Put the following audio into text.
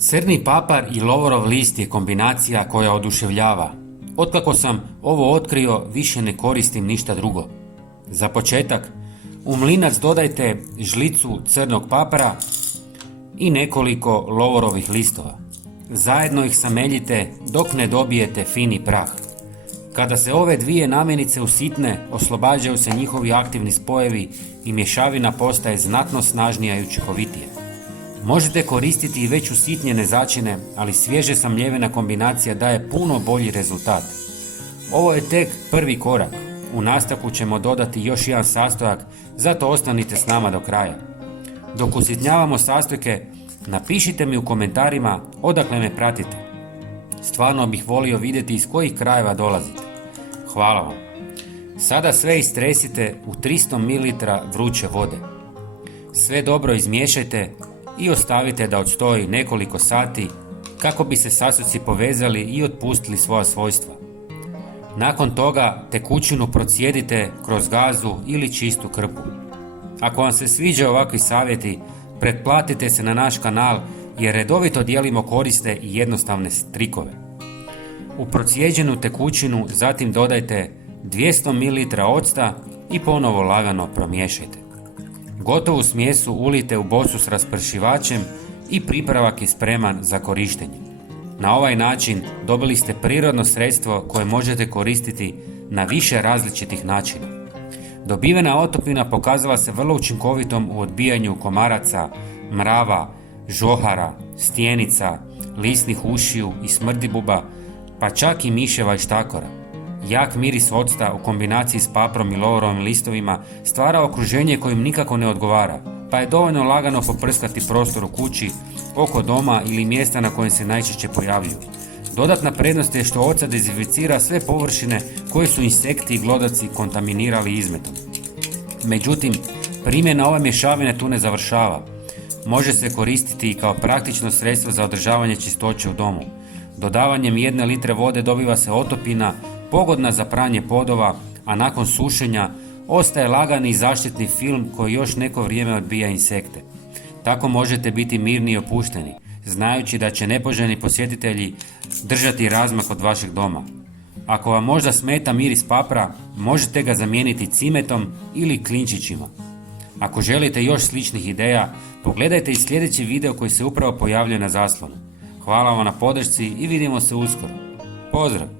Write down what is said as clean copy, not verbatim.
Crni papar i lovorov list je kombinacija koja oduševljava. Otkako sam ovo otkrio, više ne koristim ništa drugo. Za početak, u mlinac dodajte žlicu crnog papara i nekoliko lovorovih listova. Zajedno ih sameljite dok ne dobijete fini prah. Kada se ove dvije namirnice usitne, oslobađaju se njihovi aktivni spojevi i mješavina postaje znatno snažnija i učinkovitija. Možete koristiti i već usitnjene začine, ali svježe samljevena kombinacija daje puno bolji rezultat. Ovo je tek prvi korak. U nastavku ćemo dodati još jedan sastojak, zato ostanite s nama do kraja. Dok usitnjavamo sastojke, napišite mi u komentarima odakle me pratite. Stvarno bih volio vidjeti iz kojih krajeva dolazite. Hvala vam. Sada sve istresite u 300 ml vruće vode. Sve dobro izmiješajte i ostavite da odstoji nekoliko sati kako bi se sastojci povezali i otpustili svoja svojstva. Nakon toga tekućinu procijedite kroz gazu ili čistu krpu. Ako vam se sviđaju ovakvi savjeti, pretplatite se na naš kanal jer redovito dijelimo korisne i jednostavne trikove. U procijeđenu tekućinu zatim dodajte 200 ml octa i ponovo lagano promiješajte. Gotovu smjesu ulijte u bocu s raspršivačem i pripravak je spreman za korištenje. Na ovaj način dobili ste prirodno sredstvo koje možete koristiti na više različitih načina. Dobivena otopina pokazala se vrlo učinkovitom u odbijanju komaraca, mrava, žohara, stjenica, lisnih ušiju i smrdibuba, pa čak i miševa i štakora. Jak miris octa u kombinaciji s paprom i lovorovim listovima stvara okruženje kojim nikako ne odgovara, pa je dovoljno lagano poprskati prostor u kući, oko doma ili mjesta na kojem se najčešće pojavljuju. Dodatna prednost je što oca dezinficira sve površine koje su insekti i glodavci kontaminirali izmetom. Međutim, primjena ove mješavine tu ne završava. Može se koristiti i kao praktično sredstvo za održavanje čistoće u domu. Dodavanjem 1 litre vode dobiva se otopina pogodna za pranje podova, a nakon sušenja ostaje lagani i zaštitni film koji još neko vrijeme odbija insekte. Tako možete biti mirni i opušteni, znajući da će nepoželjni posjetitelji držati razmak od vašeg doma. Ako vam možda smeta miris papra, možete ga zamijeniti cimetom ili klinčićima. Ako želite još sličnih ideja, pogledajte i sljedeći video koji se upravo pojavljuje na zaslonu. Hvala vam na podršci i vidimo se uskoro. Pozdrav!